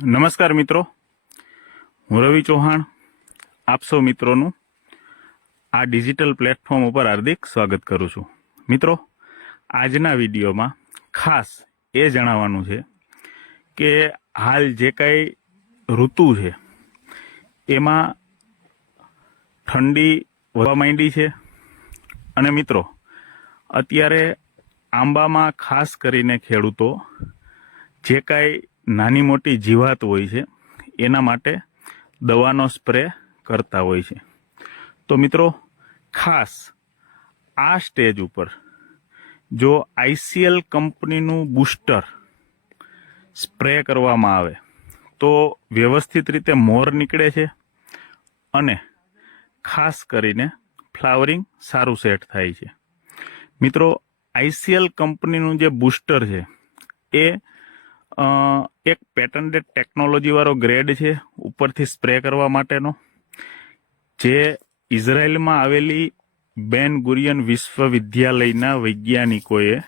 નમસ્કાર મિત્રો. હું રવિ ચૌહાણ, આપ સૌ મિત્રોનું આ ડિજિટલ પ્લેટફોર્મ ઉપર હાર્દિક સ્વાગત કરું છું. મિત્રો, આજના વિડીયોમાં ખાસ એ જણાવવાનું છે કે હાલ જે કાંઈ ઋતુ છે, એમાં ઠંડી વધવા માંડી છે. અને મિત્રો, અત્યારે આંબામાં ખાસ કરીને ખેડૂતો જે કાંઈ નાની મોટી જીવાત હોય છે, એના માટે દવાનો સ્પ્રે કરતા હોય છે. તો મિત્રો, ખાસ આ સ્ટેજ ઉપર જો આઈસીએલ કંપનીનું બૂસ્ટર સ્પ્રે કરવામાં આવે, તો વ્યવસ્થિત રીતે મોર નીકળે છે અને ખાસ કરીને ફ્લાવરિંગ સારું સેટ થાય છે. મિત્રો, આઈસીએલ કંપનીનું જે બૂસ્ટર છે, એ એક પેટન્ટેડ ટેકનોલોજીવાળો ગ્રેડ છે, ઉપરથી સ્પ્રે કરવા માટેનો, જે ઇઝરાયલમાં આવેલી બેન ગુરિયન વિશ્વવિદ્યાલયના વૈજ્ઞાનિકોએ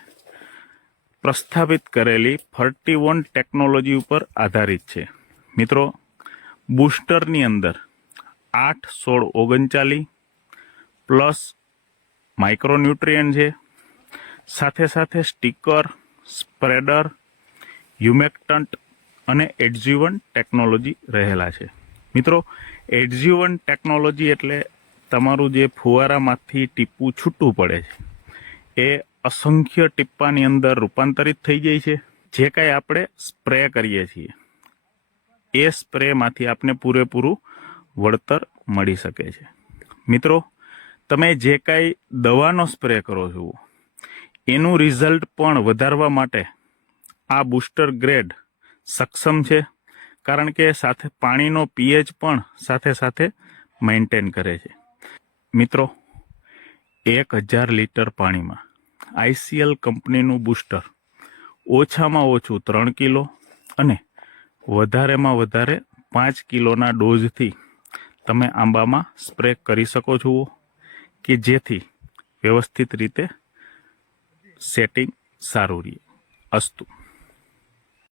પ્રસ્થાપિત કરેલી ફર્ટી વન ટેકનોલોજી ઉપર આધારિત છે. મિત્રો, બુસ્ટરની અંદર આઠ સોળ ઓગણચાલીસ પ્લસ માઇક્રોન્યુટ્રિયન છે. સાથે સાથે સ્ટીકર સ્પ્રેડર હ્યુમેક્ટન્ટ અને એડઝ્યુવન ટેકનોલોજી રહેલા છે. મિત્રો એડઝ્યુવન ટેકનોલોજી એટલે તમારું જે ફુવારામાંથી ટીપું છૂટું પડે છે. એ અસંખ્ય ટીપ્પાની અંદર રૂપાંતરિત થઈ જાય છે. જે કાંઈ આપણે સ્પ્રે કરીએ છીએ. એ સ્પ્રેમાંથી આપને પૂરેપૂરું વળતર મળી શકે છે. મિત્રો, તમે જે કાંઈ દવાનો સ્પ્રે કરો છો, એનું રિઝલ્ટ પણ વધારવા માટે આ બુસ્ટર ગ્રેડ સક્ષમ છે, કારણ કે સાથે પાણીનો પીએચ પણ સાથે સાથે મેન્ટેન કરે છે. મિત્રો, એક હજાર લીટર પાણીમાં આઈસીએલ કંપનીનું બૂસ્ટર ઓછામાં ઓછું ત્રણ કિલો અને વધારેમાં વધારે પાંચ કિલોના ડોઝથી તમે આંબામાં સ્પ્રે કરી શકો છો કે જેથી વ્યવસ્થિત રીતે સેટિંગ સારું રહે. અસ્તુ